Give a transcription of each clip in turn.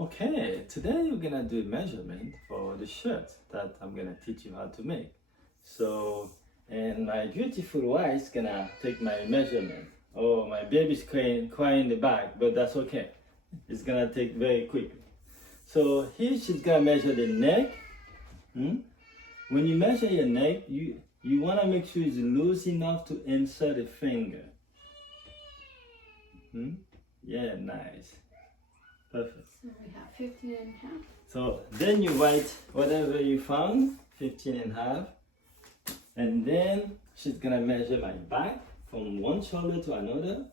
Okay, today we're gonna do measurement for the shirt that I'm gonna teach you how to make. So, and my beautiful wife is gonna take my measurement. Oh, my baby's crying in the back, but that's okay. It's gonna take very quickly. So here she's gonna measure the neck. When you measure your neck, you wanna make sure it's loose enough to insert a finger. Yeah, nice. Perfect. So we have 15 and a half. So then you write whatever you found, 15 and a half. And then she's gonna measure my back from one shoulder to another.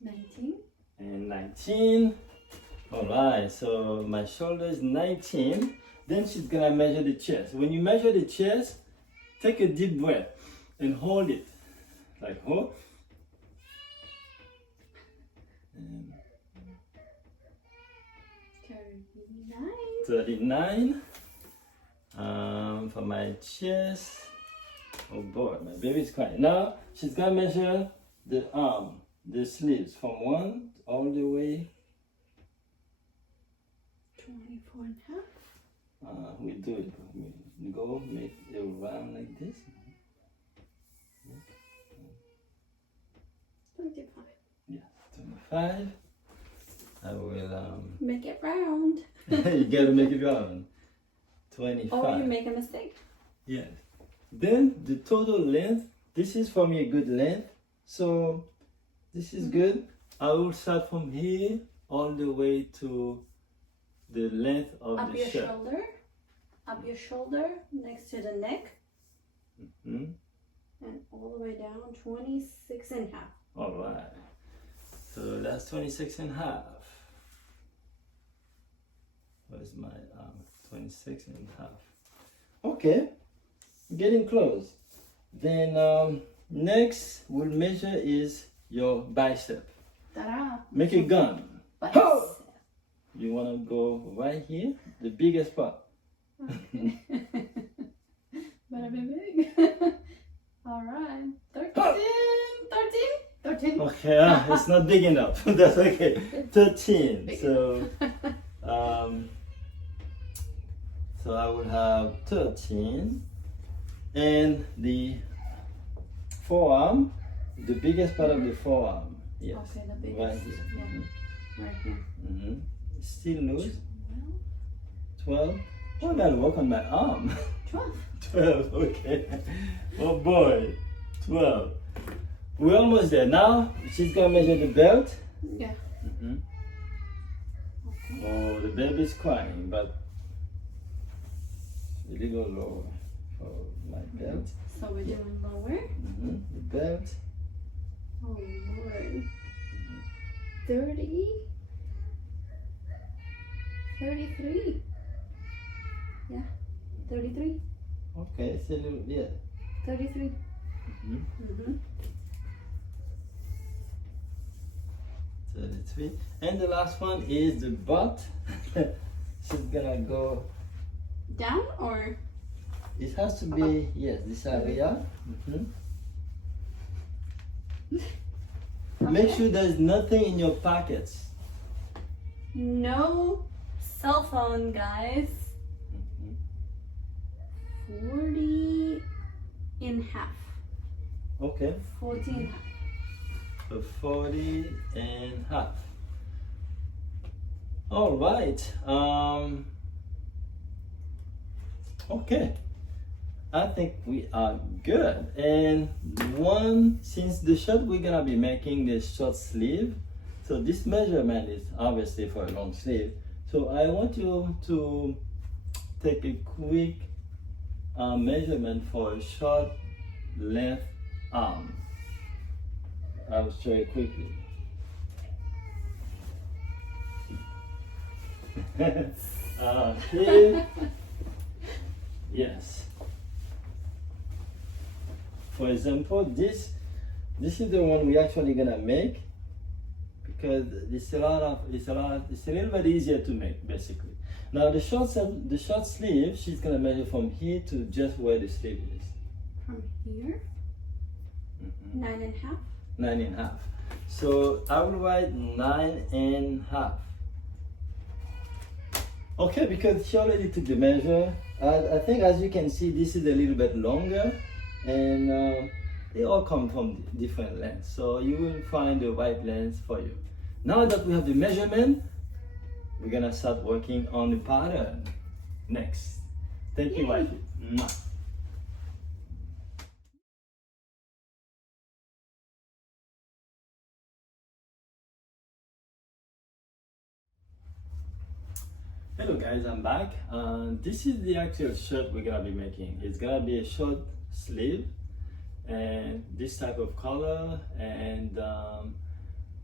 19. And 19. Alright, so my shoulder is 19. Then she's gonna measure the chest. When you measure the chest, take a deep breath and hold it. Like hold. And 39. For my chest. Oh boy, my baby's crying. Now she's gonna measure the arm, the sleeves from one all the way. 24 and a half. We do it. We go make it round like this. 25. Yeah, 25. I will Make it round. you gotta make it round. 25. Or you make a mistake. Yes. Then the total length, this is for me a good length. So this is good. I will start from here all the way to the length of Up the your shirt. shoulder. Up your shoulder next to the neck. And all the way down 26 and a half. Alright. So that's 26 and a half. Where's my 26 and a half. Okay. Getting close. Then next we'll measure is your bicep. Ta-da! Make a gun. Bicep. You wanna go right here, the biggest part. Okay. Better be big. Alright. 13. 13. Okay, it's not big enough. That's okay. 13. Big So so I will have 13. And the forearm, the biggest part of the forearm. Yes. Okay, the biggest. Right here. Yeah. Right here. Still loose. 12. 12. Oh, I gotta work on my arm. 12. 12, okay. Oh boy. 12. We're almost there. Now she's gonna measure the belt. Yeah. Okay. Oh, the baby's crying, but a little lower for my belt. So we're doing lower. The belt. Oh Lord. 30. 33. Yeah. 33. Okay, it's a little, yeah. 33. 33. And the last one is the butt. She's gonna go. Down or? It has to be, yes, this area. Make sure there's nothing in your pockets. No cell phone, guys. 40 and half. Okay. 40 and half. So 40 and half. All right. Okay. I think we are good. And since the shirt we're gonna be making the short sleeve, so this measurement is obviously for a long sleeve. So I want you to take a quick measurement for a short length arm. I'll show you quickly. Here, yes. For example, this is the one we actually gonna make because it's a little bit easier to make basically. Now the short sleeve, she's gonna measure from here to just where the sleeve is. From here. 9 and a half. 9.5. So I will write 9.5. Okay, because she already took the measure. I think, as you can see, this is a little bit longer, and they all come from different lengths. So you will find the right length for you. Now that we have the measurement, we're gonna start working on the pattern next. Thank you, wifey. Mwah. Hello guys, I'm back. This is the actual shirt we're gonna be making. It's gonna be a short sleeve and this type of color, and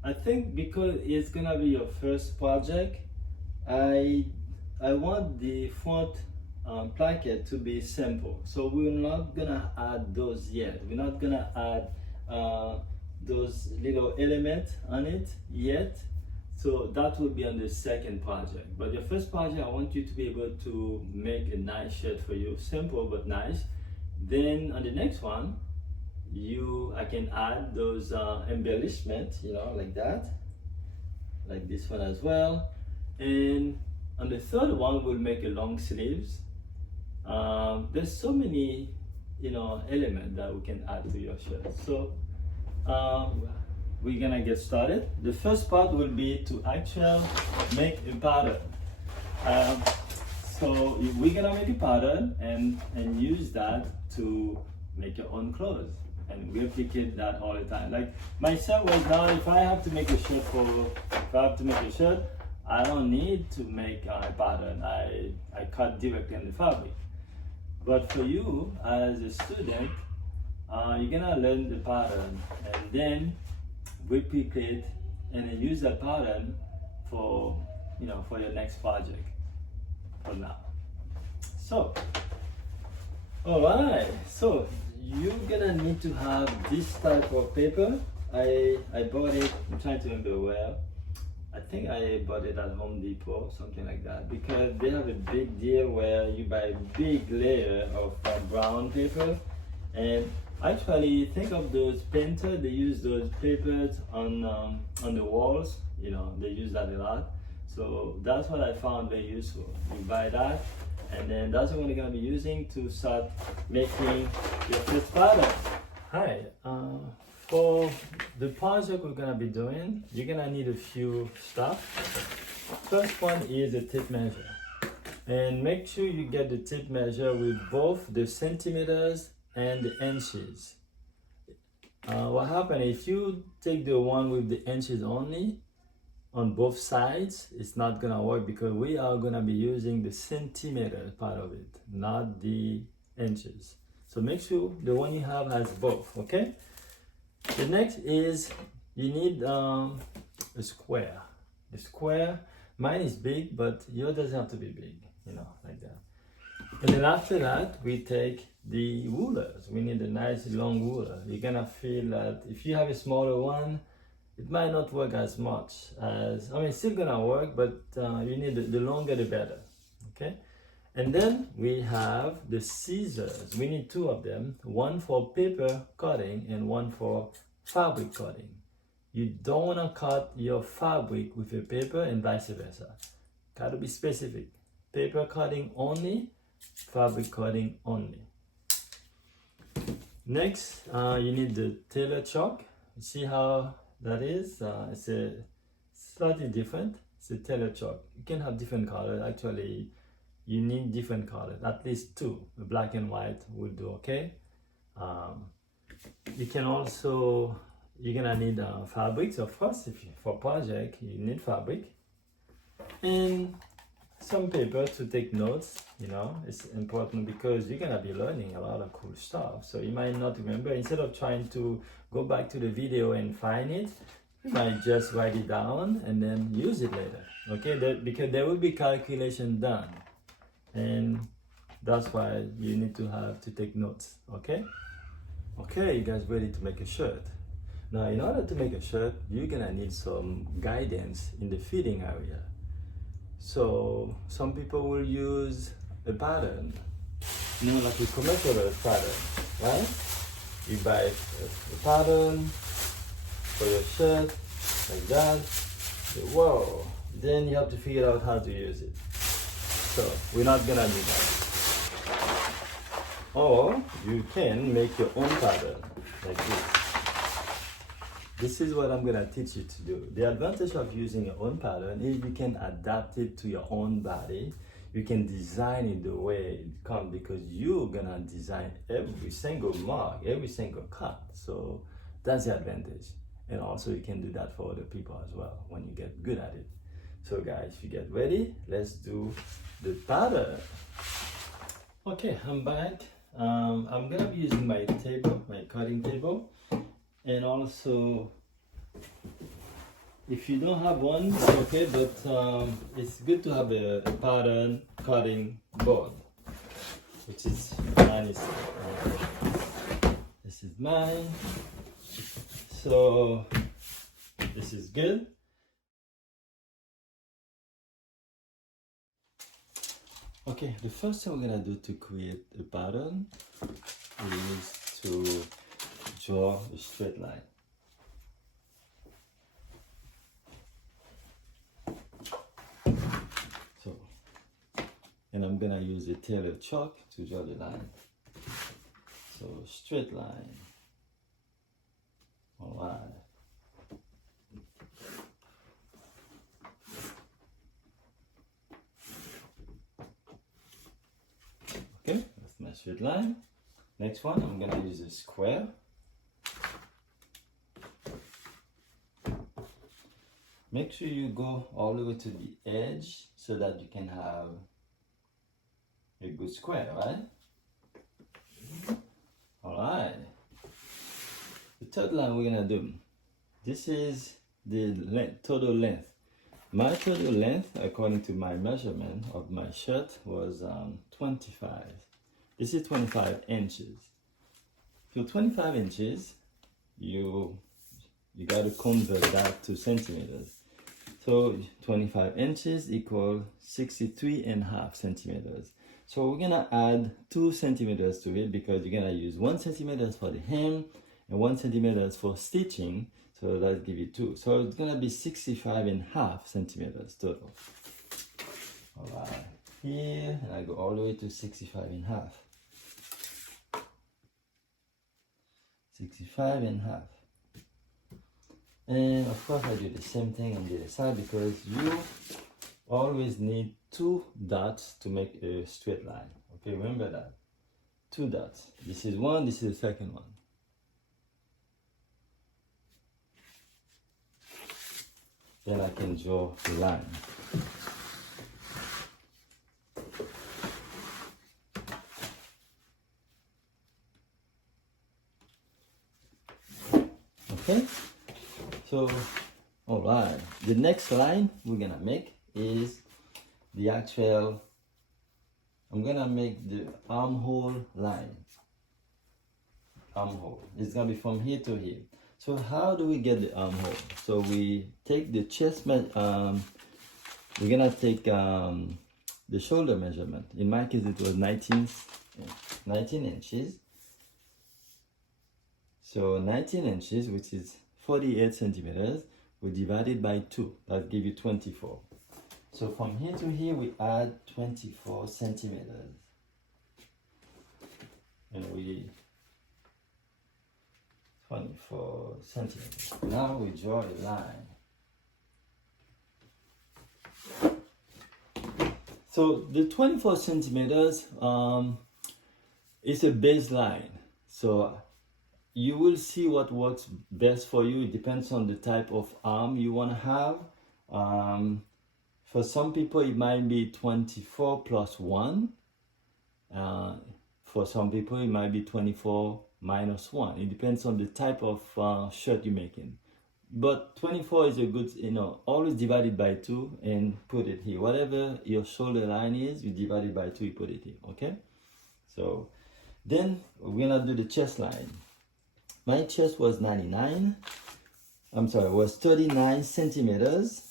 I think because it's gonna be your first project, I want the front placket to be simple. So we're not gonna add those yet. We're not gonna add those little elements on it yet. So that will be on the second project. But the first project, I want you to be able to make a nice shirt for you, simple but nice. Then on the next one, I can add those embellishments, you know, like that, like this one as well. And on the third one, we'll make a long sleeves. There's so many, you know, elements that we can add to your shirt. So we're gonna get started. The first part will be to actually make a pattern. So we're gonna make a pattern and use that to make your own clothes and replicate that all the time. Like myself right now, if I have to make a shirt, I don't need to make a pattern. I cut directly on the fabric. But for you as a student, you're gonna learn the pattern and then replicate and then use that pattern for, you know, for your next project for now. So all right, so you're gonna need to have this type of paper. I bought it, I'm trying to remember where. I think I bought it at Home Depot, something like that, because they have a big deal where you buy a big layer of brown paper. And actually, think of those painters, they use those papers on the walls, you know, they use that a lot. So that's what I found very useful. You buy that, and then that's what we're gonna be using to start making your first pattern. Hi, for the project we're gonna be doing, you're gonna need a few stuff. First one is a tape measure. And make sure you get the tape measure with both the centimeters and the inches. What happens if you take the one with the inches only on both sides, it's not gonna work because we are gonna be using the centimeter part of it, not the inches. So make sure the one you have has both, okay? The next is you need a square. The square, mine is big, but yours doesn't have to be big, you know, like that. And then after that, we take the rulers. We need a nice long ruler. You're gonna feel that if you have a smaller one, it might not work as much as, I mean, it's still gonna work, but you need the longer the better, okay? And then we have the scissors. We need two of them, one for paper cutting and one for fabric cutting. You don't wanna cut your fabric with a paper and vice versa. Gotta be specific. Paper cutting only, fabric cutting only. Next, you need the tailor chalk. See how that is? It's a slightly different. It's a tailor chalk. You can have different colors. Actually, you need different colors, at least two. The black and white will do okay. You can also, you're gonna need fabrics, of course. For project, you need fabric. And some paper to take notes, you know, it's important because you're gonna be learning a lot of cool stuff. So you might not remember, instead of trying to go back to the video and find it, you might just write it down and then use it later, okay? Because there will be calculation done. And that's why you need to take notes, okay? Okay, you guys ready to make a shirt? Now, in order to make a shirt, you're gonna need some guidance in the fitting area. So some people will use a pattern, you know, like a commercial pattern, right? You buy a pattern for your shirt, like that. Whoa. Then you have to figure out how to use it. So we're not gonna do that. Or you can make your own pattern like this. This is what I'm gonna teach you to do. The advantage of using your own pattern is you can adapt it to your own body. You can design it the way it comes because you're gonna design every single mark, every single cut. So that's the advantage. And also you can do that for other people as well when you get good at it. So guys, if you get ready, let's do the pattern. Okay, I'm back. I'm gonna be using my table, my cutting table. And also, if you don't have one, it's okay, but it's good to have a pattern cutting board, which is mine. This is mine. So this is good. Okay, the first thing we're gonna do to create a pattern is to draw a straight line. So, and I'm gonna use a tailor chalk to draw the line. So straight line. All right. Okay, that's my straight line. Next one, I'm gonna use a square. Make sure you go all the way to the edge so that you can have a good square, right? All right. The third line we're gonna do. This is the total length. My total length, according to my measurement of my shirt, was 25. This is 25 inches. So 25 inches, you got to convert that to centimeters. So 25 inches equal 63.5 centimeters. So we're gonna add 2 centimeters to it because you're gonna use 1 centimeter for the hem and 1 centimeter for stitching. So let's give you 2. So it's gonna be 65.5 centimeters total. All right, here, and I go all the way to 65.5. 65.5. And of course I do the same thing on the other side because you always need 2 dots to make a straight line. Okay, remember that. 2 dots. This is one, this is the second one. Then I can draw the line. Okay, so all right, the next line we're gonna make is the actual, I'm gonna make the armhole line. Armhole, it's gonna be from here to here. So how do we get the armhole? So we take the chest, we're gonna take the shoulder measurement. In my case it was 19 inches. So 19 inches, which is 48 centimeters, we divide it by 2. That gives you 24. So from here to here, we add 24 centimeters. And we 24 centimeters. Now we draw a line. So the 24 centimeters is a baseline. So you will see what works best for you. It depends on the type of arm you want to have. For some people, it might be 24 plus 1. For some people, it might be 24 minus 1. It depends on the type of shirt you're making. But 24 is a good, always divide it by 2 and put it here. Whatever your shoulder line is, you divide it by 2, you put it here, okay? So then we're gonna do the chest line. My chest was 39 centimeters.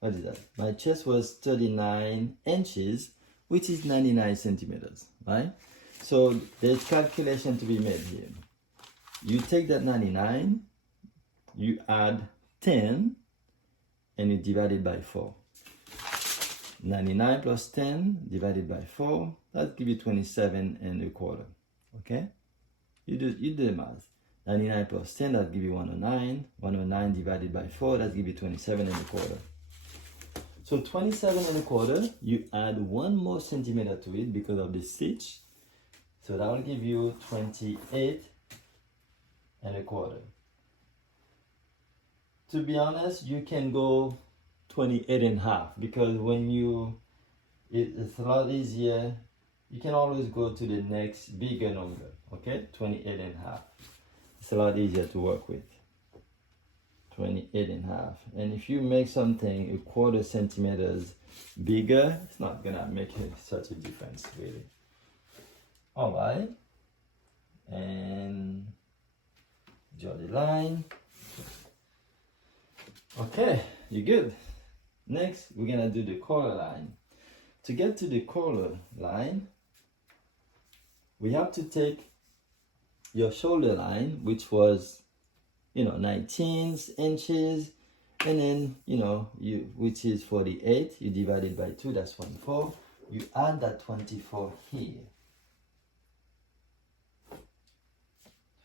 What is that? My chest was 39 inches, which is 99 centimeters, right? So there's calculation to be made here. You take that 99 you add 10 and you divide it by 4. 99 plus 10 divided by 4, that gives you 27 and a quarter. Okay? You do the math. 99 plus 10, that gives you 109. 109 divided by 4, that gives you 27 and a quarter. So 27 and a quarter, you add 1 more centimeter to it because of the stitch. So that will give you 28 and a quarter. To be honest, you can go 28 and a half because when it's a lot easier. You can always go to the next bigger number, okay? 28 and a half. It's a lot easier to work with. 28 and a half. And if you make something a quarter centimeters bigger, it's not gonna make such a difference, really. All right. And draw the line. Okay, you're good. Next, we're gonna do the collar line. To get to the collar line, we have to take your shoulder line, which was, 19 inches, and then, which is 48, you divide it by 2, that's 24. You add that 24 here.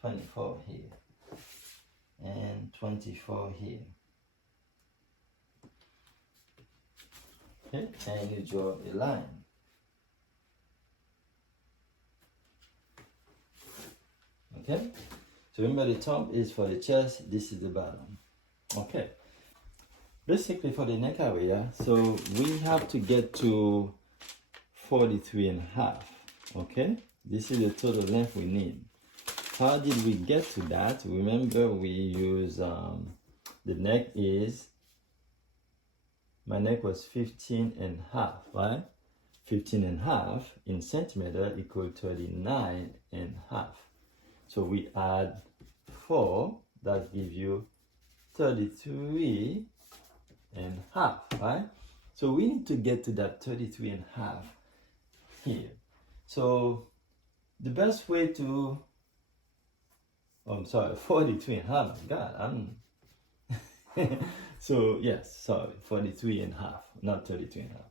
24 here. And 24 here. Okay, and you draw a line. Okay, so remember the top is for the chest, this is the bottom. Okay, basically for the neck area, so we have to get to 43 and a half. Okay, this is the total length we need. How did we get to that? Remember we use the neck is, my neck was 15 and a half, right? 15 and a half in centimeter equal 39 and a half. So we add 4, that gives you 33 and a half, right? So we need to get to that 33 and a half here. So the best way to, 43 and a half, my God, so yes, 43 and a half, not 33 and a half.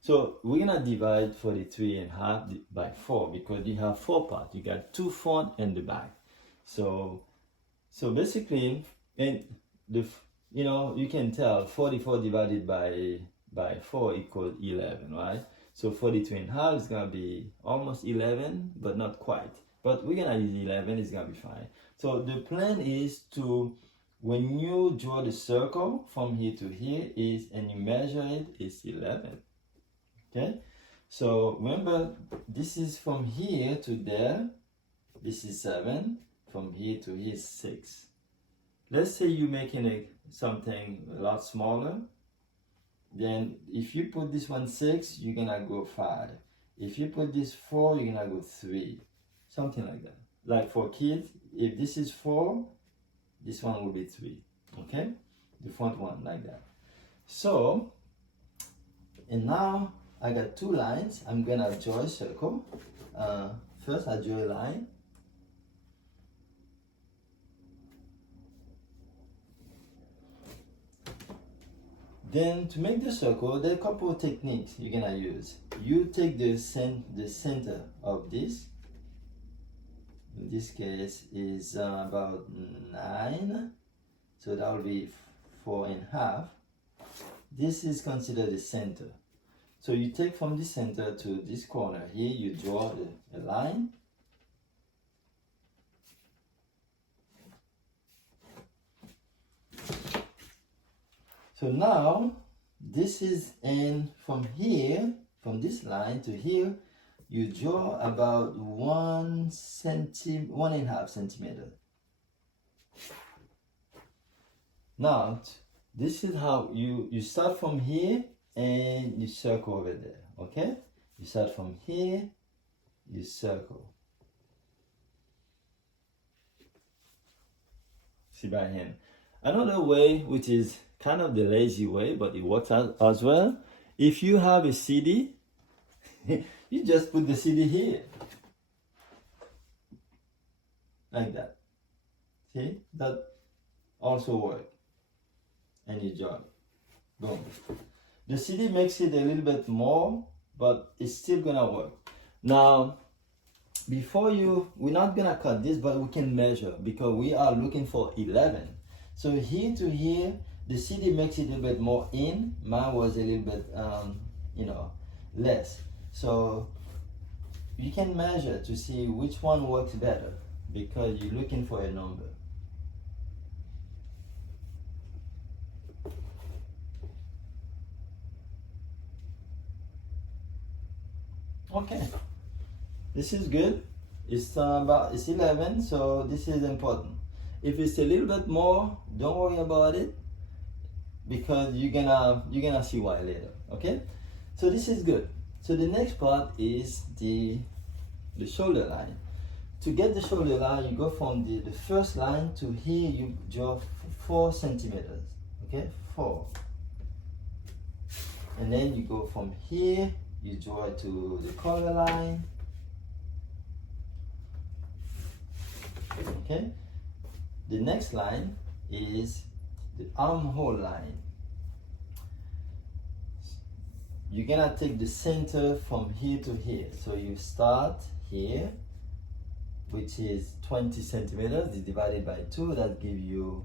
So we're gonna divide 43 and a half by 4 because you have 4 parts. You got 2 front and the back. So basically, and you can tell 44 divided by 4 equals 11, right? So 43 and a half is gonna be almost 11, but not quite. But we're gonna use 11, it's gonna be fine. So the plan is to, when you draw the circle from here to here and you measure it, it's 11. Okay, so remember this is from here to there, this is 7, from here to here is 6. Let's say you're making something a lot smaller, then if you put this one 6, you're gonna go 5. If you put this 4, you're gonna go 3, something like that. Like for kids, if this is 4, this one will be 3, okay? The front one like that. So, and now I got 2 lines. I'm gonna draw a circle. First I draw a line. Then to make the circle, there are a couple of techniques you're gonna use. You take the center of this. In this case is about 9. So that will be 4 and a half. This is considered the center. So you take from the center to this corner here, you draw a line. So now, this is, and from here, from this line to here, you draw about 1.5 centimeter. Now, this is how you start from here and you circle over there, okay? You start from here, you circle. See by hand. Another way, which is kind of the lazy way, but it works out as well. If you have a CD, you just put the CD here. Like that. See? That also work and you join. Boom. The CD makes it a little bit more, but it's still gonna work. Now, we're not gonna cut this, but we can measure because we are looking for 11. So here to here, the CD makes it a little bit more in. Mine was a little bit, less. So you can measure to see which one works better because you're looking for a number. Okay, this is good. It's 11, so this is important. If it's a little bit more, don't worry about it because you're gonna see why later. Okay, so this is good. So the next part is the shoulder line. To get the shoulder line, you go from the first line to here. You draw 4 centimeters. Okay, 4, and then you go from here. You draw it to the collar line. Okay. The next line is the armhole line. You're gonna take the center from here to here. So you start here, which is 20 centimeters divided by 2. That gives you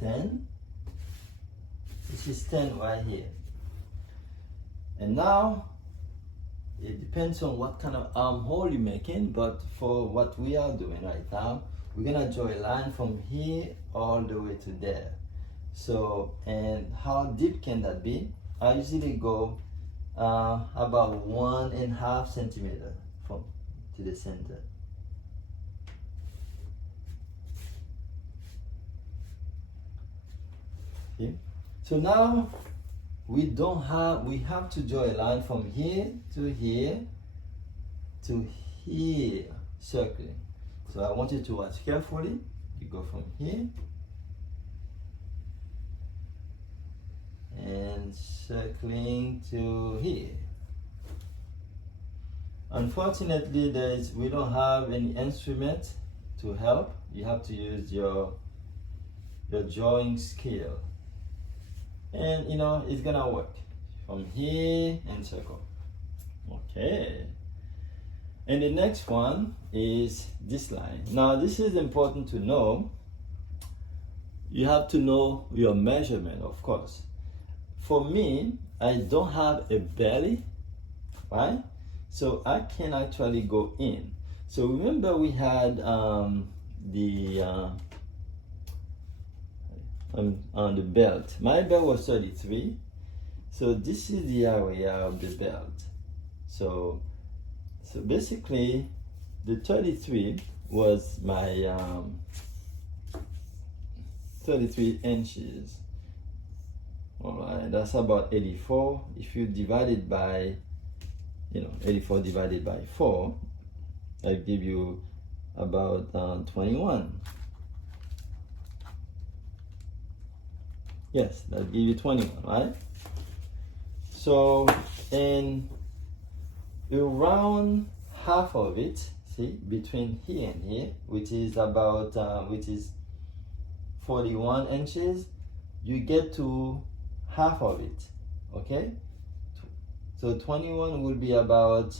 10. This is 10 right here. And now, it depends on what kind of armhole you're making, but for what we are doing right now, we're gonna draw a line from here all the way to there. So, and how deep can that be? I usually go about 1.5 centimeters from to the center. Okay. So now we have to draw a line from here to here to here, circling. So I want you to watch carefully. You go from here and circling to here. Unfortunately, we don't have any instrument to help. You have to use your drawing skill. And it's gonna work from here and circle. Okay. And the next one is this line. Now this is important to know. You have to know your measurement, of course. For me, I don't have a belly, right? So I can actually go in. So remember we had on the belt. My belt was 33. So this is the area of the belt. So basically the 33 was my 33 inches. Alright, that's about 84. If you divide it by 84 divided by 4, that give you about 21. Yes, that'll give you 21, right? So, and around half of it, see, between here and here, which is about, which is 41 inches, you get to half of it, okay? So 21 will be about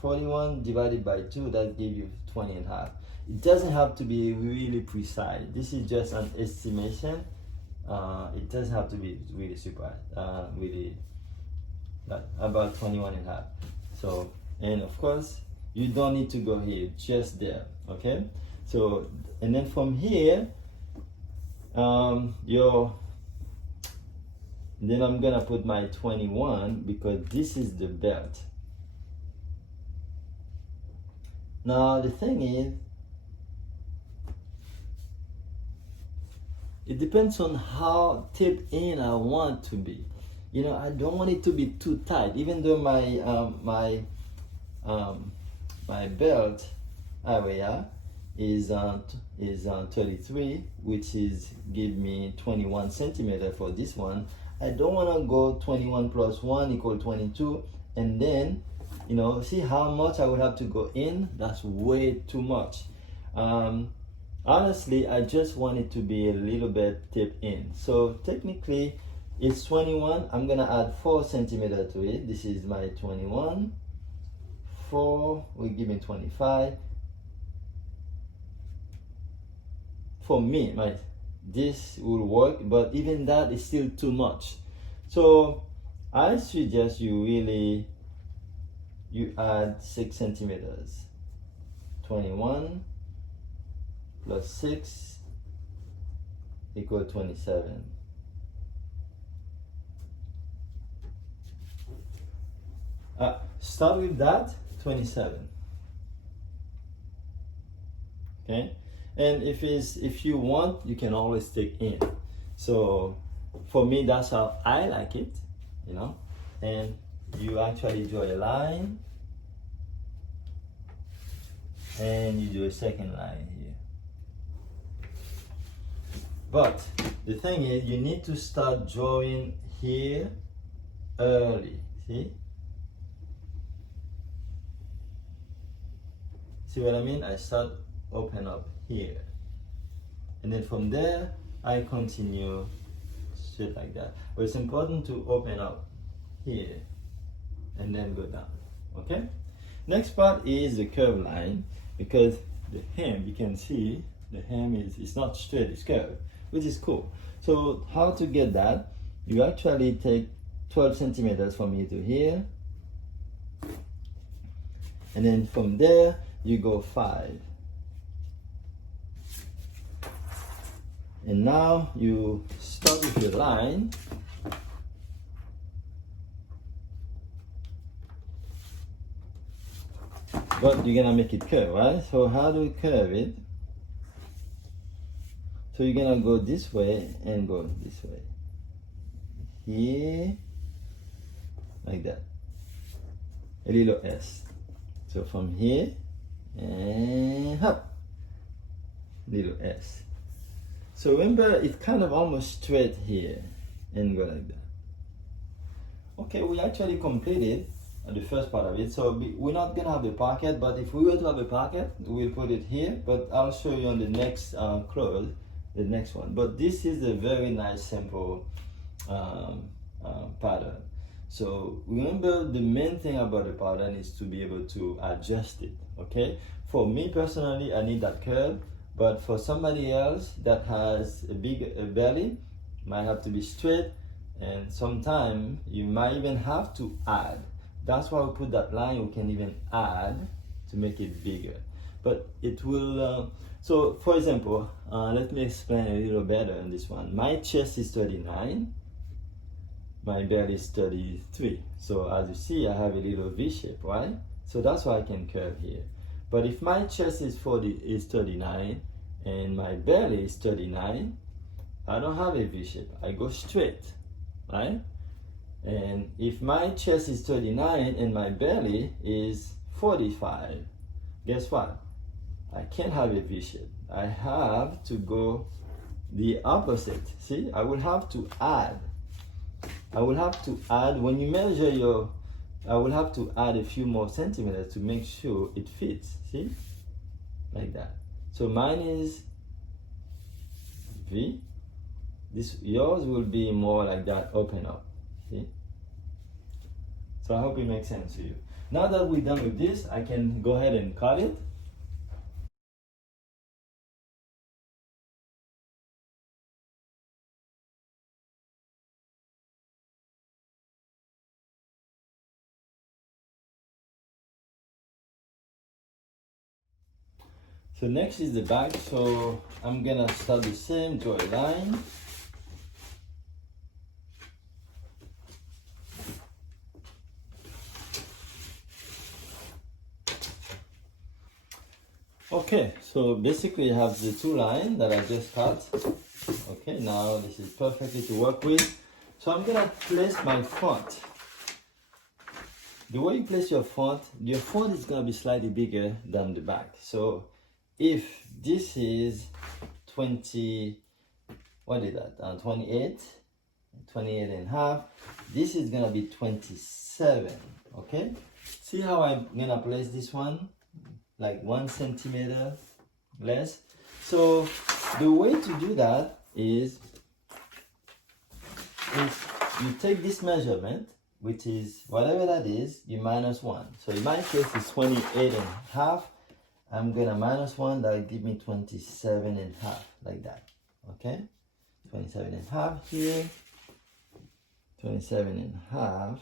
41 divided by 2, that gives you 20 and a half. It doesn't have to be really precise. This is just an estimation. It doesn't have to be really super, about 21 and a half. So, and of course, you don't need to go here, just there, okay? So, and then from here, then I'm gonna put my 21 because this is the belt. Now, the thing is, it depends on how taped in I want to be. I don't want it to be too tight. Even though my belt area is 33, which is give me 21 centimeter for this one. I don't want to go 21 plus 1 equal 22, and then see how much I would have to go in. That's way too much. honestly, I just want it to be a little bit tipped in. So technically, it's 21. I'm gonna add 4 centimeters to it. This is my 21. 4 will give me 25. For me, this will work, but even that is still too much. So I suggest you add 6 centimeters. 21 plus 6 equal 27. Start with that, 27. Okay, and if you want, you can always take in. So for me, that's how I like it, you know. And you actually draw a line, and you do a second line here. But the thing is, you need to start drawing here early. See what I mean? I start open up here, and then from there I continue straight like that. But it's important to open up here and then go down. Okay, next part is the curve line, because the hem, you can see the hem is not straight, it's curved, which is cool. So how to get that? You actually take 12 centimeters from here to here, and then from there you go 5. And now you start with your line. But you're gonna make it curve, right? So how do we curve it? So you're gonna go this way and go this way. Here, like that. A little S. So from here and up, little S. So remember, it's kind of almost straight here and go like that. Okay, we actually completed the first part of it. So we're not gonna have the pocket, but if we were to have a pocket, we'll put it here. But I'll show you on the next clothes, the next one. But this is a very nice, simple pattern. So remember, the main thing about the pattern is to be able to adjust it. Okay, for me personally, I need that curve. But for somebody else that has a big belly, might have to be straight, and sometimes you might even have to add. That's why we put that line. We can even add to make it bigger. But it will, so for example, let me explain a little better on this one. My chest is 39, my belly is 33. So as you see, I have a little V shape, right? So that's why I can curve here. But if my chest is 39 and my belly is 39, I don't have a V shape. I go straight, right? And if my chest is 39 and my belly is 45, guess what? I can't have a V shape. I have to go the opposite. See, I will have to add. I will have to add, when you measure your, I will have to add a few more centimeters to make sure it fits, see? Like that. So mine is V. Yours will be more like that, open up, see? So I hope it makes sense to you. Now that we're done with this, I can go ahead and cut it. So next is the back. So I'm gonna start the same, draw a line. Okay, so basically I have the 2 lines that I just cut. Okay, now this is perfectly to work with. So I'm gonna place my front. The way you place your front is gonna be slightly bigger than the back. So if this is 20, what is that? 28 and a half. This is gonna be 27. Okay. See how I'm gonna place this one? Like 1 centimeter less. So the way to do that is you take this measurement, which is whatever that is, you minus 1. So in my case, it's 28 and a half. I'm gonna minus 1, that'll give me 27 and a half, like that. Okay? 27 and a half here. 27 and a half.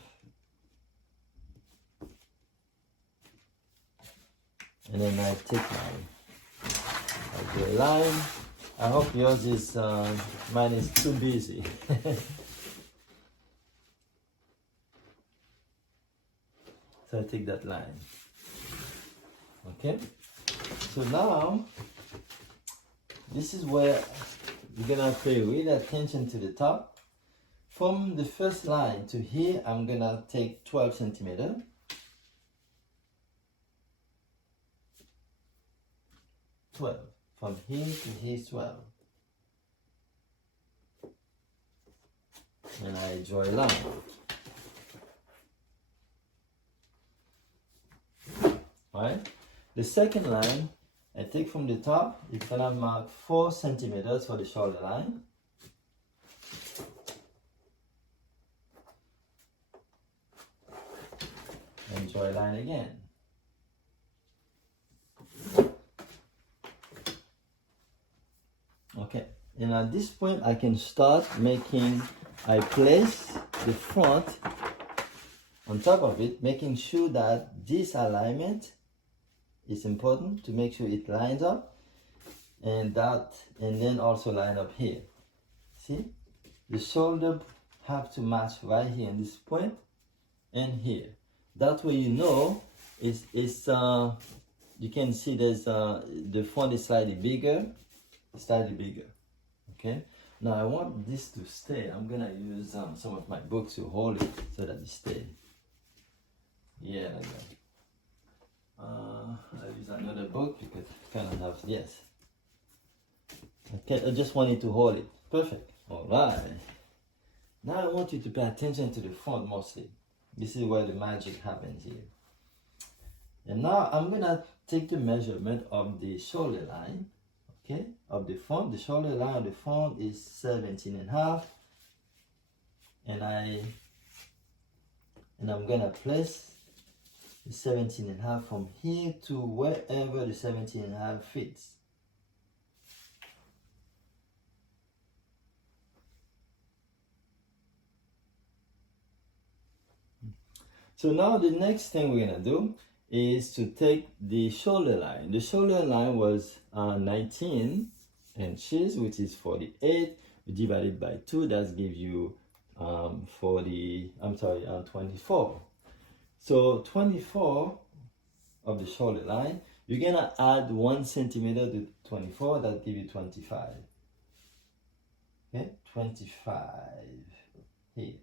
And then I take I do a line. I hope yours is, mine is too busy. So I take that line. Okay? So now, this is where you're gonna pay really attention to the top. From the first line to here, I'm gonna take 12 centimeters. From here to here is 12. And I draw a line. Right? The second line, I take from the top, it's gonna mark 4 centimeters for the shoulder line. And draw a line again. Okay, and at this point I can start making, I place the front on top of it, making sure that this alignment is important to make sure it lines up, and then also line up here. See, the shoulder have to match right here in this point and here. That way you know you can see there's the front is slightly bigger. Okay, now I want this to stay. I'm gonna use some of my books to hold it so that it stays. Yeah, like that. I'll use another book because it kind of helps. Yes. Okay, I just want it to hold it. Perfect. All right. Now I want you to pay attention to the front mostly. This is where the magic happens here. And now I'm gonna take the measurement of the shoulder line. Okay, of the front, the shoulder line of the front is 17 and a half, and I'm gonna place the 17 and a half from here to wherever the 17 and a half fits. So now the next thing we're gonna do is to take the shoulder line. The shoulder line was 19 inches, which is 48. We divide it by 2, that gives you 24. So 24 of the shoulder line, you're gonna add 1 centimeter to 24, that gives you 25. Okay, 25 here.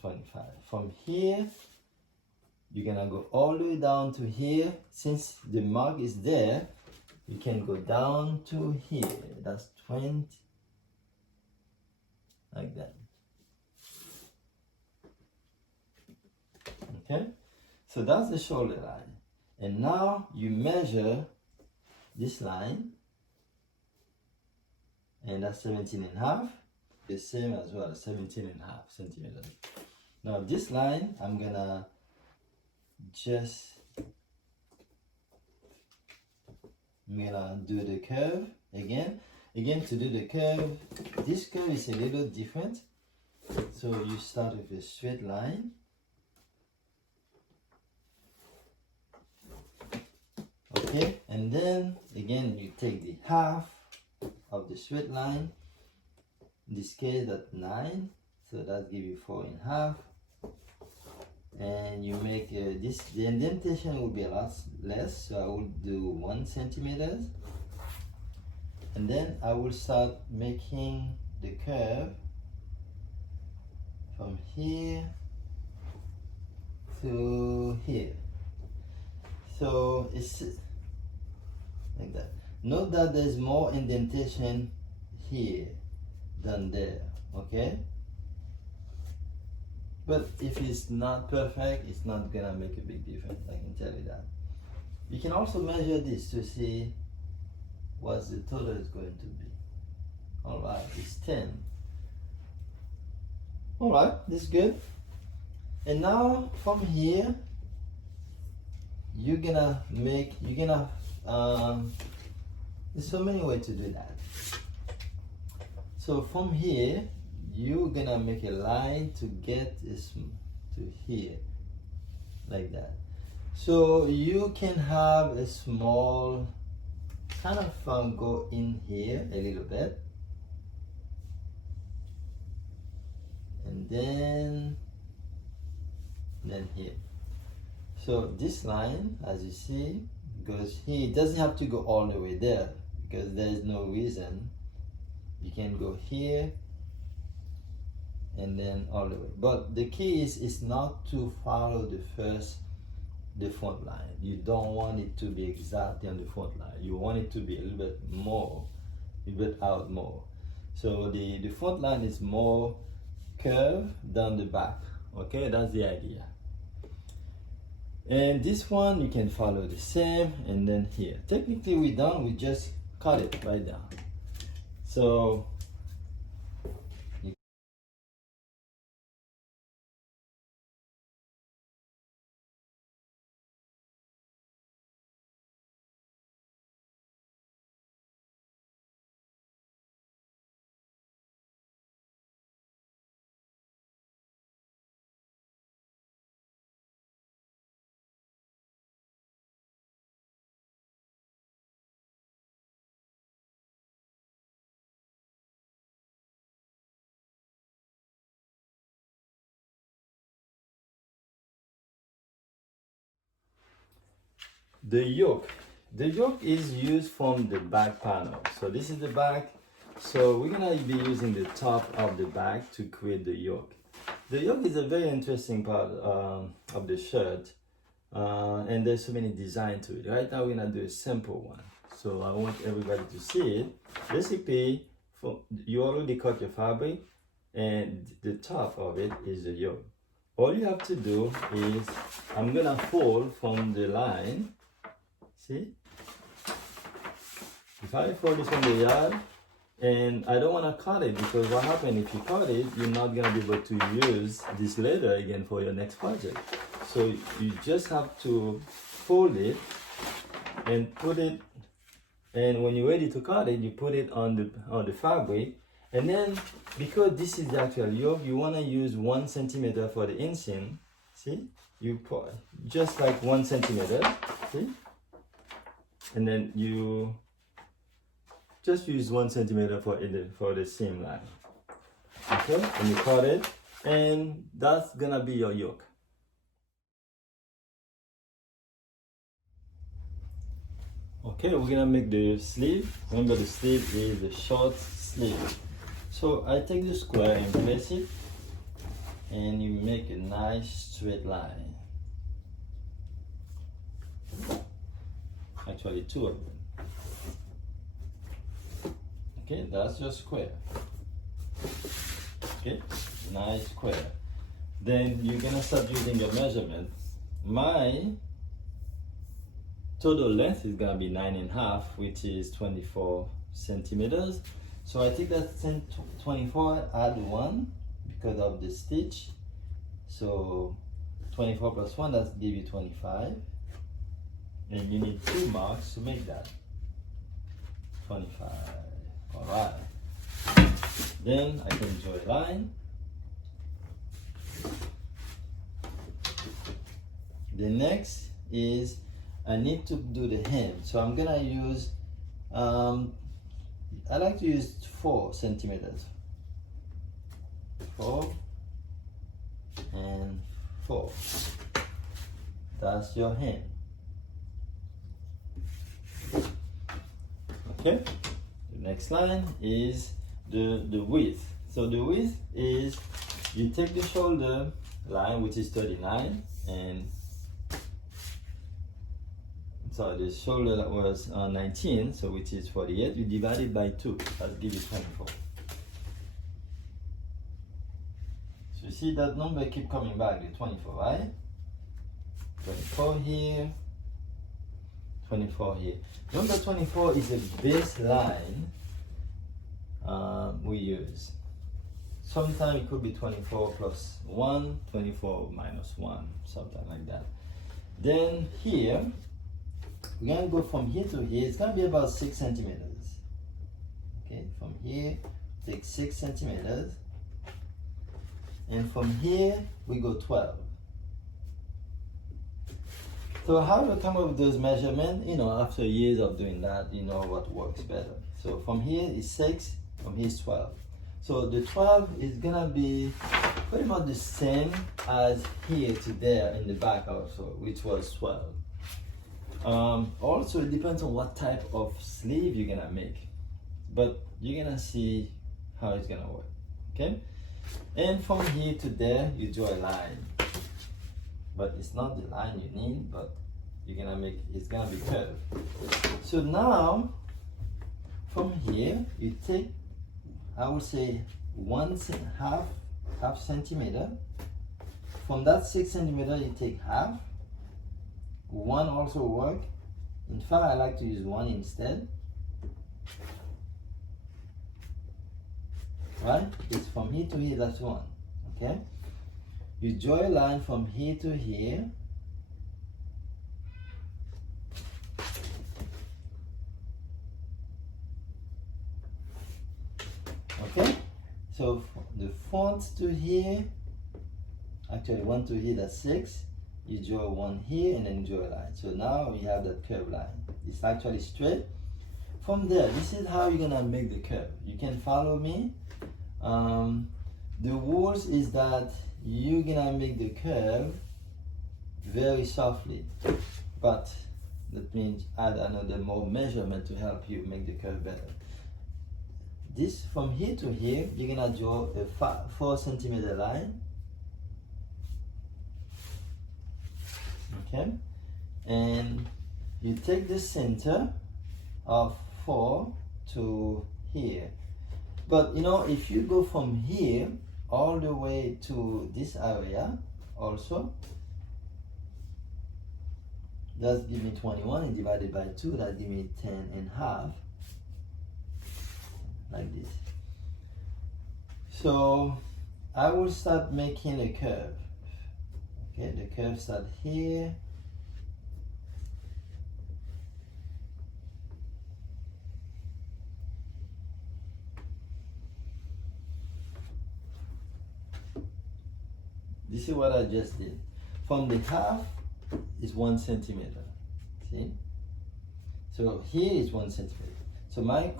25. From here, you're gonna go all the way down to here. Since the mark is there, you can go down to here. That's 20, like that. Okay, so that's the shoulder line. And now you measure this line, and that's 17 and a half. The same as well, 17 and a half centimeters. Now this line, I'm gonna do the curve again. Again, to do the curve, this curve is a little different. So you start with a straight line. Okay, and then again you take the half of the straight line. In this case, that's 9, so that gives you 4 and a half. And you make the indentation will be a lot less, so I will do 1 centimeter. And then I will start making the curve from here to here. So it's like that. Note that there's more indentation here than there, okay? But if it's not perfect, it's not gonna make a big difference, I can tell you that. You can also measure this to see what the total is going to be. Alright, it's 10. Alright, this is good. And now from here, there's so many ways to do that. So from here, you're gonna make a line to get this to here, like that. So you can have a small kind of go in here a little bit, and then here. So this line, as you see, goes here. It doesn't have to go all the way there because there is no reason. You can go here and then all the way. But the key is not to follow the front line. You don't want it to be exactly on the front line. You want it to be a little bit out more. So the front line is more curved than the back. Okay, that's the idea. And this one you can follow the same, and then here. Technically we're done, we just cut it right down. So the yoke. The yoke is used from the back panel. So this is the back. So we're gonna be using the top of the back to create the yoke. The yoke is a very interesting part of the shirt, and there's so many designs to it. Right now we're gonna do a simple one. So I want everybody to see it. Basically, you already cut your fabric, and the top of it is the yoke. All you have to do is, I'm gonna fold from the line. See? If I fold this from the yard, and I don't want to cut it, because what happens if you cut it, you're not going to be able to use this leather again for your next project. So you just have to fold it and put it, and when you're ready to cut it, you put it on the fabric. And then, because this is the actual yoke, you want to use 1 centimeter for the inseam. See? You put just like 1 centimeter. See? And then you just use 1 centimeter for the seam line. Okay, and you cut it, and that's gonna be your yoke. Okay, we're gonna make the sleeve. Remember, the sleeve is the short sleeve. So I take the square and place it, and you make a nice straight line. Actually 2 of them. Okay, that's your square. Okay, nice square. Then you're gonna start using your measurement. My total length is gonna be 9.5, which is 24 centimeters. So I take that 24, add 1 because of the stitch. So 24 plus 1, that's give you 25. And you need 2 marks to make that. 25. Alright. Then I can draw a line. The next is I need to do the hem. So I'm gonna use I like to use 4 centimeters. 4 and 4. That's your hem. Okay, the next line is the width. So the width is, you take the shoulder line, which is 39, and so the shoulder that was 19, so which is 48, you divide it by 2, that'll give you 24. So you see that number keep coming back, the 24, right? 24 here, 24 here. Number 24 is a baseline we use. Sometimes it could be 24 plus 1, 24 minus 1, something like that. Then here, we're going to go from here to here. It's going to be about 6 centimeters. Okay, from here, take 6 centimeters. And from here, we go 12. So how do we come up with those measurements? You know, after years of doing that, you know what works better. So from here is 6, from here is 12. So the 12 is gonna be pretty much the same as here to there in the back also, which was 12. Also, it depends on what type of sleeve you're gonna make, but you're gonna see how it's gonna work, okay? And from here to there, you draw a line, but it's not the line you need, but you're gonna make, it's gonna be curved. So now, from here, you take, I would say, half centimeter. From that 6 centimeter, you take half. 1 also work. In fact, I like to use 1 instead. Right? It's from here to here, that's 1. Okay? You draw a line from here to here. Okay? So the front to here, actually 1 to here, that's 6. You draw 1 here and then draw a line. So now we have that curved line. It's actually straight. From there, this is how you're gonna make the curve. You can follow me. The rules is that you're gonna make the curve very softly, but that means add another more measurement to help you make the curve better. This from here to here, you're gonna draw a 4 centimeter line. Okay, and you take the center of 4 to here. But you know, if you go from here all the way to this area also, that's give me 21, and divided by 2, that give me 10 and a half, like this. So I will start making a curve. Okay, the curve start here. This is what I just did. From the half is 1 centimeter. See? So here is 1 centimeter. So my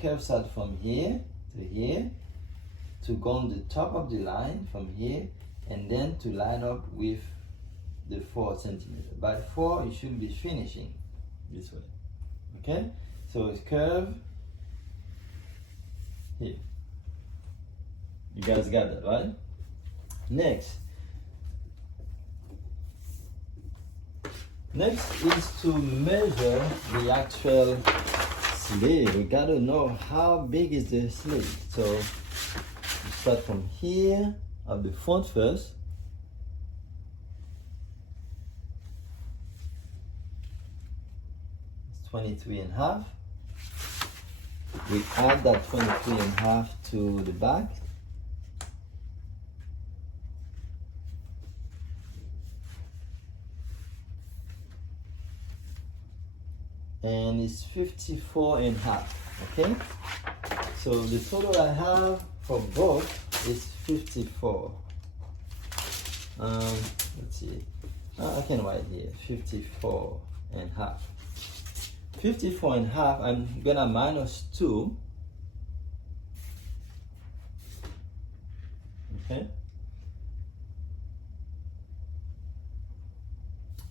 curve starts from here to here, to go on the top of the line from here, and then to line up with the 4 centimeter. By 4, you should be finishing this way. Okay? So it's curve here. You guys got that, right? Next is to measure the actual sleeve. We gotta know how big is the sleeve. So you start from here of the front first. It's 23 and a half. We add that 23 and a half to the back. And it's 54 and a half, okay? So the total I have for both is 54. Let's see, I can write here, 54 and a half. 54 and a half, I'm gonna minus 2. Okay?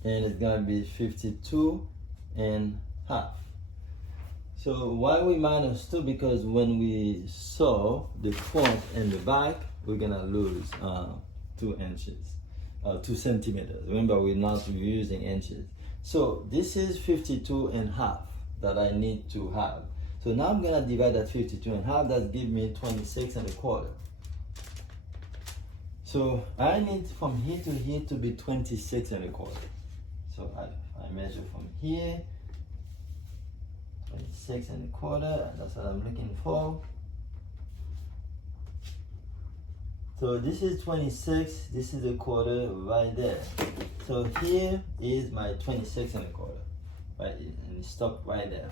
And it's gonna be 52 and half. So why we minus 2? Because when we sew the front and the back, we're gonna lose 2 inches, 2 centimeters. Remember, we're not using inches. So this is 52 and half that I need to have. So now I'm gonna divide that 52 and half. That gives me 26 and a quarter. So I need from here to here to be 26 and a quarter. So I measure from here 26 and a quarter, that's what I'm looking for. So this is 26, this is a quarter right there. So here is my 26 and a quarter, right? And it stopped right there.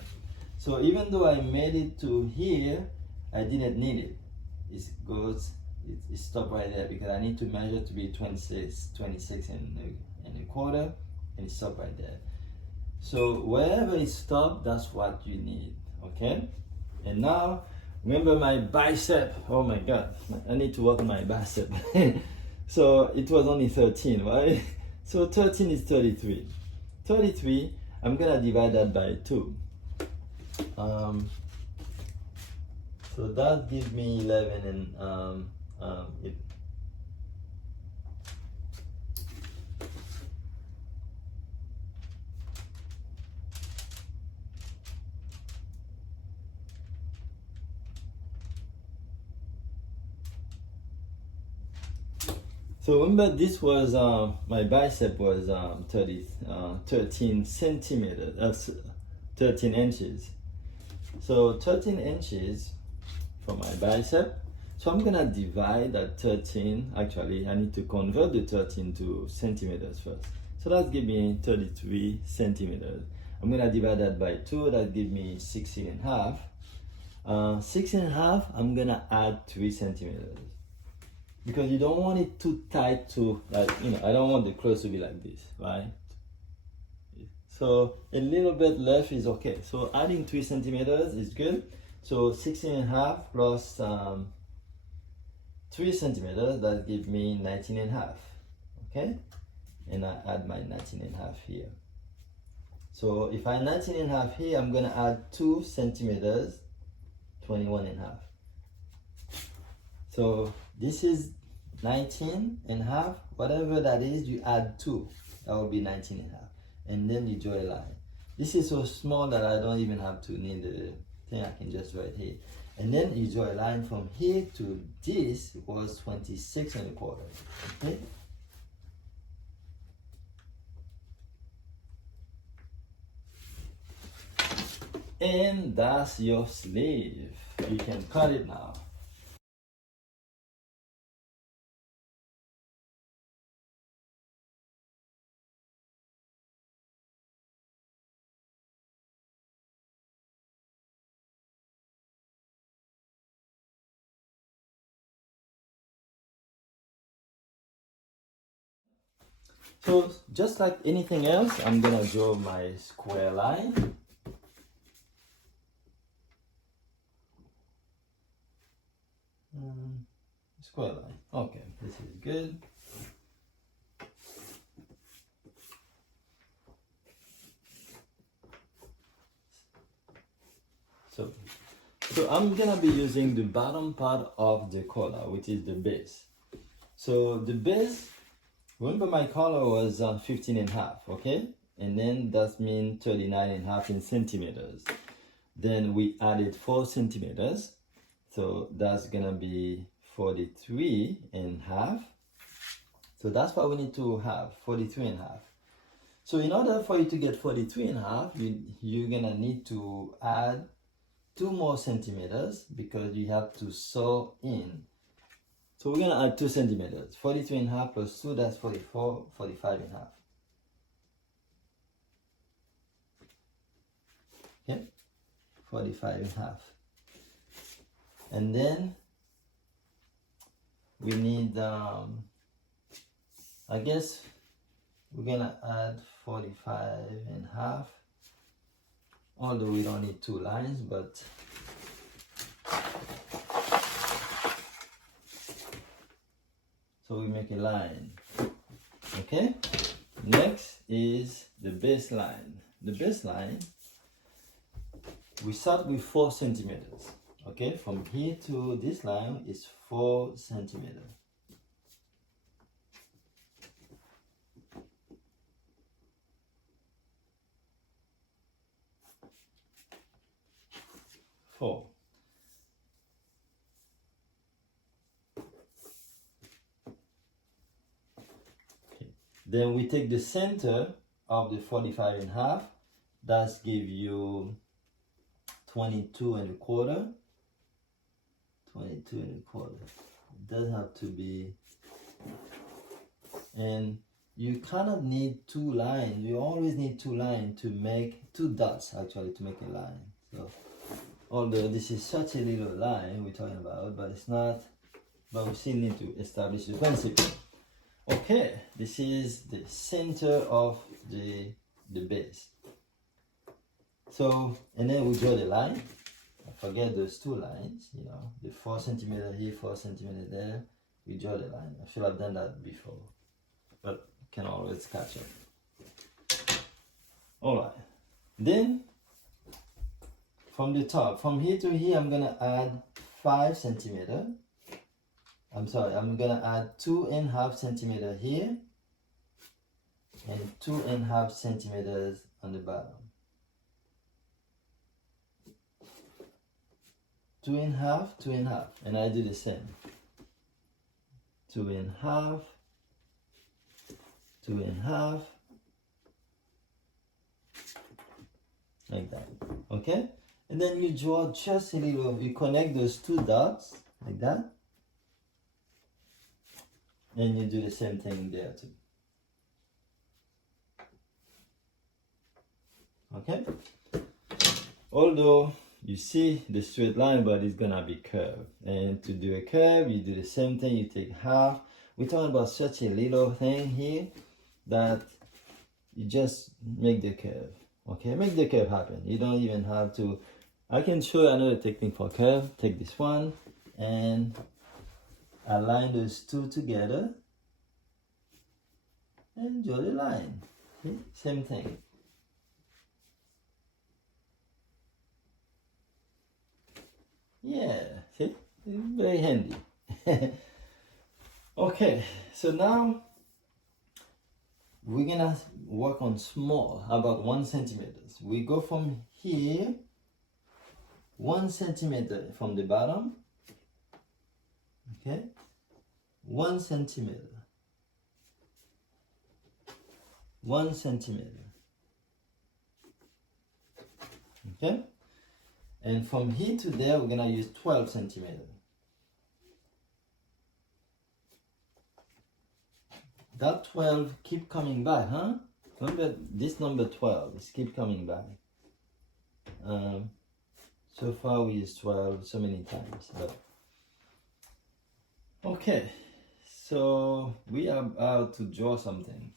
So even though I made it to here, I didn't need it. It stopped right there because I need to measure to be 26 and a quarter, and it stopped right there. So wherever it stopped, that's what you need, okay? And now, remember my bicep. Oh my God, I need to work on my bicep. So it was only 13, right? So 13 is 33. 33, I'm gonna divide that by 2. So that gives me 11 and so remember this was my bicep was 13 centimeters, 13 inches. So 13 inches for my bicep. So I'm gonna divide that 13. Actually, I need to convert the 13 to centimeters first. So that gives me 33 centimeters. I'm gonna divide that by 2. That gives me 16 and a half. 16 and a half, I'm gonna add 3 centimeters. Because you don't want it too tight to, like, I don't want the clothes to be like this, right? So a little bit left is okay. So adding 3 centimeters is good. So 16 and a half plus 3 centimeters, that gives me 19 and a half, okay? And I add my 19 and a half here. So if I 19 and a half here, I'm gonna add 2 centimeters, 21 and a half. So this is 19 and a half, whatever that is, you add 2, that will be 19 and a half. And then you draw a line. This is so small that I don't even have to need the thing, I can just draw it here. And then you draw a line from here to this was 26 and a quarter, okay? And that's your sleeve. You can cut it now. So just like anything else, I'm gonna draw my square line. Square line. Okay, this is good. So I'm gonna be using the bottom part of the collar, which is the base. So the base, remember my collar was 15 and a half, okay? And then that means 39 and a half in centimeters. Then we added 4 centimeters. So that's gonna be 43 and a half. So that's what we need to have, 43 and a half. So in order for you to get 43 and a half, you're gonna need to add 2 more centimeters because you have to sew in. So we're gonna add 2 centimeters. 43 and a half plus 2, that's 44, 45 and a half. Okay, 45 and a half. And then we need, I guess we're gonna add 45 and a half. Although we don't need 2 lines, but so we make a line. Okay, next is the baseline. The baseline, we start with 4 centimeters. Okay, from here to this line is 4 centimeters. Okay. Then we take the center of the 45 and a half. That's give you 22 1/4. 22 1/4. It doesn't have to be. And you kind of need 2 lines. You always need 2 lines to make 2 dots actually to make a line. So although this is such a little line we're talking about, but it's not. But we still need to establish the principle. Okay, this is the center of the base. So, and then we draw the line. Forget those 2 lines, you know, the 4 centimeter here, 4 centimeter there. We draw the line. I should have done that before, but can always catch up. All right, then from the top, from here to here, I'm gonna add 5 centimeter. I'm sorry, I'm gonna add 2.5 centimeter here and 2.5 centimeters on the bottom. 2.5, 2.5, and I do the same. 2.5, 2.5, like that. Okay, and then you draw just a little. You connect those 2 dots like that, and you do the same thing there too. Okay, although you see the straight line, but it's gonna be curved. And to do a curve, you do the same thing. You take half. We're talking about such a little thing here that you just make the curve. Okay, make the curve happen. You don't even have to. I can show you another technique for curve. Take this one and align those 2 together and draw the line. See? Same thing. Yeah, see? Very handy. Okay, so now we're gonna work on small, about 1 centimeter. We go from here, 1 centimeter from the bottom. Okay, 1 centimeter. 1 centimeter. Okay, and from here to there, we're gonna use 12 centimeters. That 12 keep coming back, huh? Remember this number 12 is keep coming back. So far we use 12 so many times. But okay, so we are about to draw something.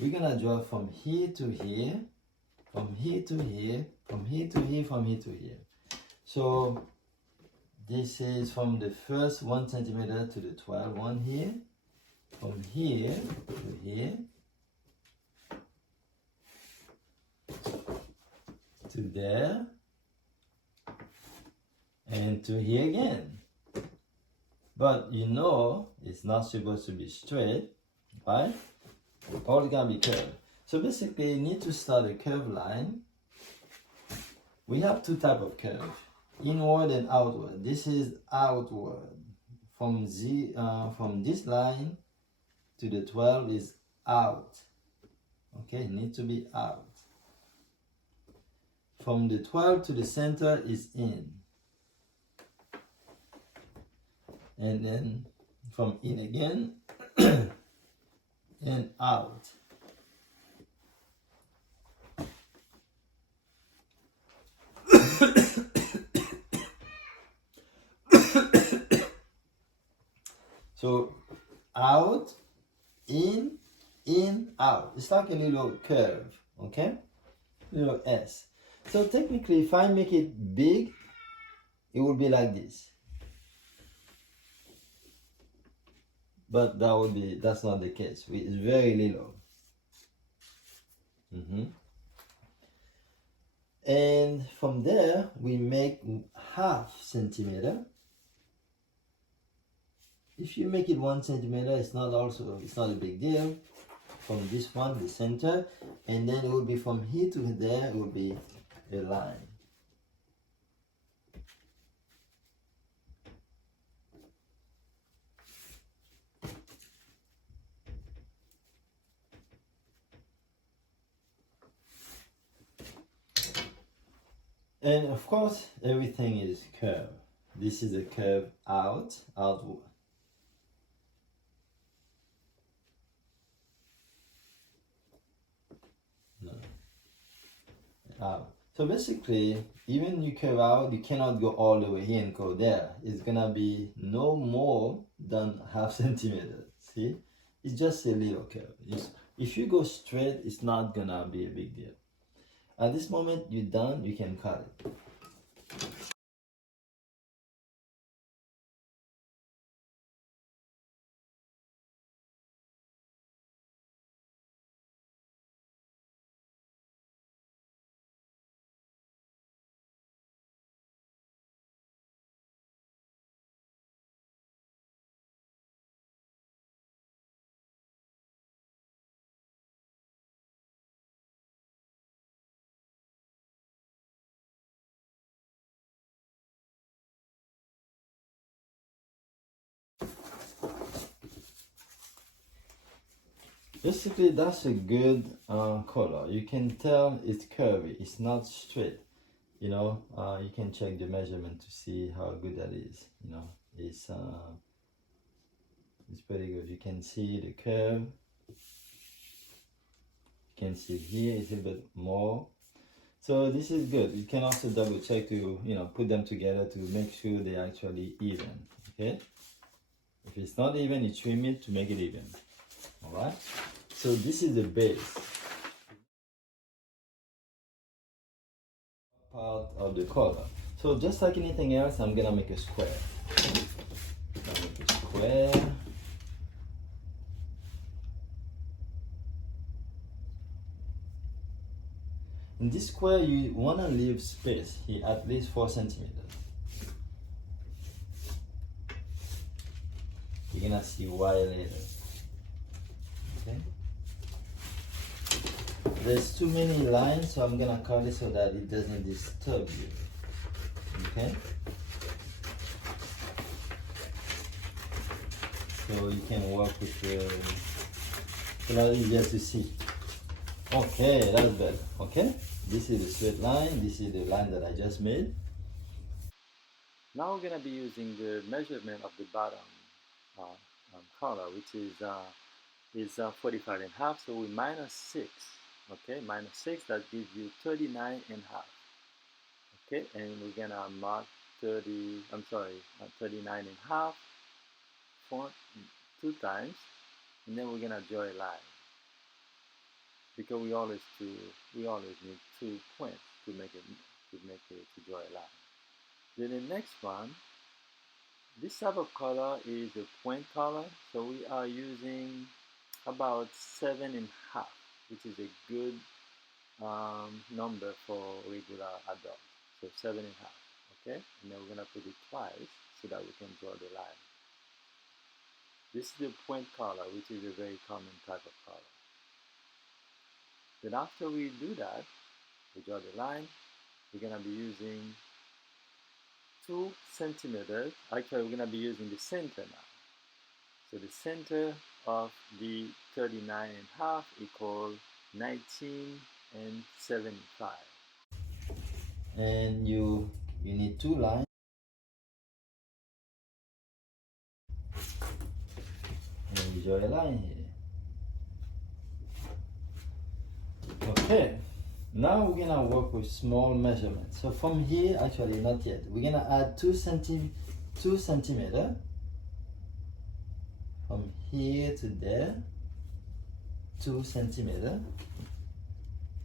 We're gonna draw from here to here, from here to here, from here to here, from here to here. So this is from the first 1 centimeter to the 12 one here, from here to here, to there, and to here again. But you know it's not supposed to be straight, right? All gonna be curved. So basically you need to start a curved line. We have 2 types of curve, inward and outward. This is outward. From this line to the 12 is out. Okay, need to be out. From the 12 to the center is in. And then from in again and out. So out, in, out. It's like a little curve, okay? Little S. So technically, if I make it big, it would be like this. But that's not the case. It's very little. And from there, we make 1/2 centimeter. If you make it 1 centimeter, it's not a big deal. From this one, the center, and then it will be from here to there, it will be a line. And of course, everything is curved. This is a curve outward. No. Out. So basically, even you curve out, you cannot go all the way here and go there. It's gonna be no more than half centimeter. See? It's just a little curve. If you go straight, it's not gonna be a big deal. At this moment, you're done, you can cut it. Basically, that's a good color. You can tell it's curvy, it's not straight. You know, you can check the measurement to see how good that is. You know, it's pretty good. You can see the curve. You can see here it's a bit more. So this is good. You can also double check to, you know, put them together to make sure they're actually even. Okay. If it's not even, you trim it to make it even. All right. So this is the base part of the collar. So just like anything else, I'm gonna make a square. I'll make a square. In this square, you wanna leave space here, at least 4 centimeters. You're gonna see why later. Okay. There's too many lines, so I'm gonna cut it so that it doesn't disturb you. Okay. So you can work with it's a lot easier to see. Okay, that's better. Okay. This is the straight line. This is the line that I just made. Now we're gonna be using the measurement of the bottom collar, which is 45 and a half. So we minus 6. Okay, minus 6, that gives you 39 and a half. Okay, and we're gonna mark 39 and a half for 2 times, and then we're gonna draw a line, because we always need 2 points to draw a line. Then the next one, this type of color is a point color, so we are using about 7.5, which is a good number for regular adults. So 7.5, okay? And then we're gonna put it twice so that we can draw the line. This is the point color, which is a very common type of color. Then after we do that, we draw the line, we're gonna be using 2 centimeters. Actually, we're gonna be using the center now. So the center of the 39 and a half equals 19 and 75. And you need 2 lines. And you draw a line here. Okay. Now we're gonna work with small measurements. So from here, actually not yet. We're gonna add 2 centimeter from here to there. 2 centimeter.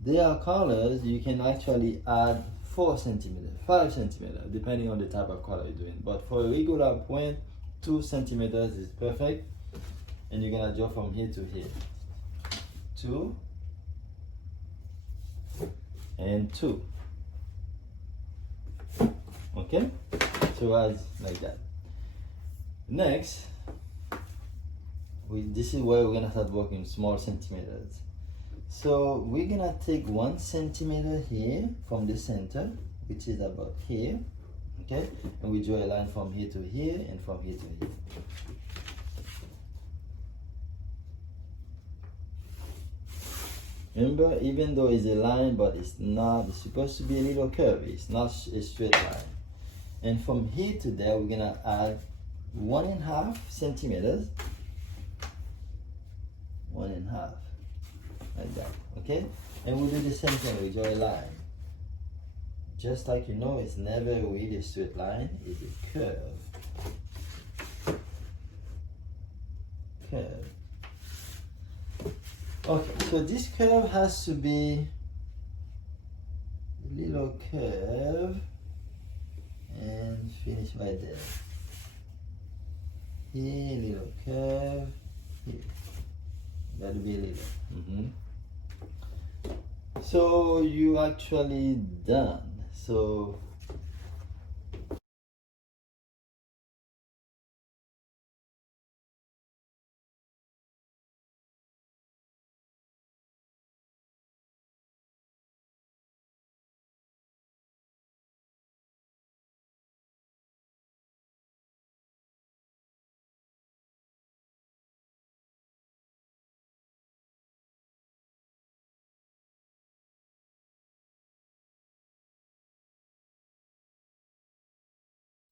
There are colors you can actually add 4 centimeter, 5 centimeter, depending on the type of color you're doing. But for a regular point, 2 centimeters is perfect. And you're gonna draw from here to here. 2 and 2. Okay, so as like that. Next, this is where we're gonna start working small centimeters. So we're gonna take 1 centimeter here from the center, which is about here. Okay, and we draw a line from here to here and from here to here. Remember, even though it's a line, but it's not, it's supposed to be a little curvy. It's not a straight line. And from here to there, we're gonna add 1.5 centimeters. 1.5, like that, okay? And we'll do the same thing with your line. Just like you know, it's never really a straight line, it's a curve. Curve. Okay, so this curve has to be a little curve and finish right there. Here, little curve, here. That'll be a little. So you actually done. So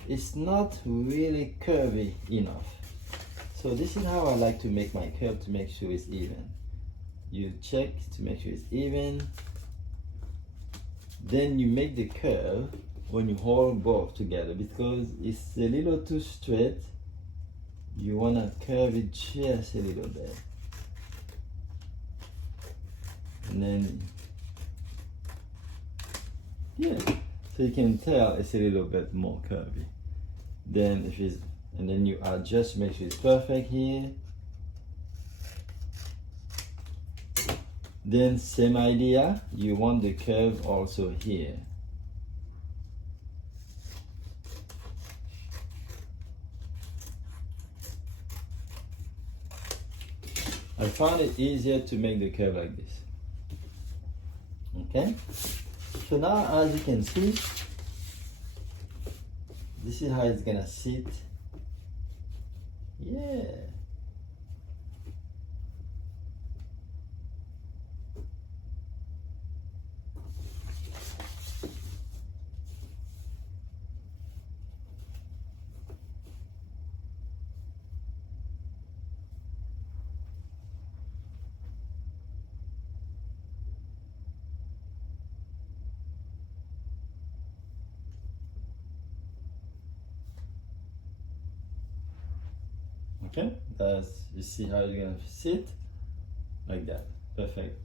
it's not really curvy enough. So this is how I like to make my curve to make sure it's even. You check to make sure it's even. Then you make the curve when you hold both together, because it's a little too straight. You want to curve it just a little bit. And then, yeah, so you can tell it's a little bit more curvy. Then if it's, and then you adjust, make sure it's perfect here. Then same idea, you want the curve also here. I found it easier to make the curve like this. Okay, so now as you can see, this is how it's gonna sit. Yeah. Okay, that's, you see how you're gonna sit like that. Perfect.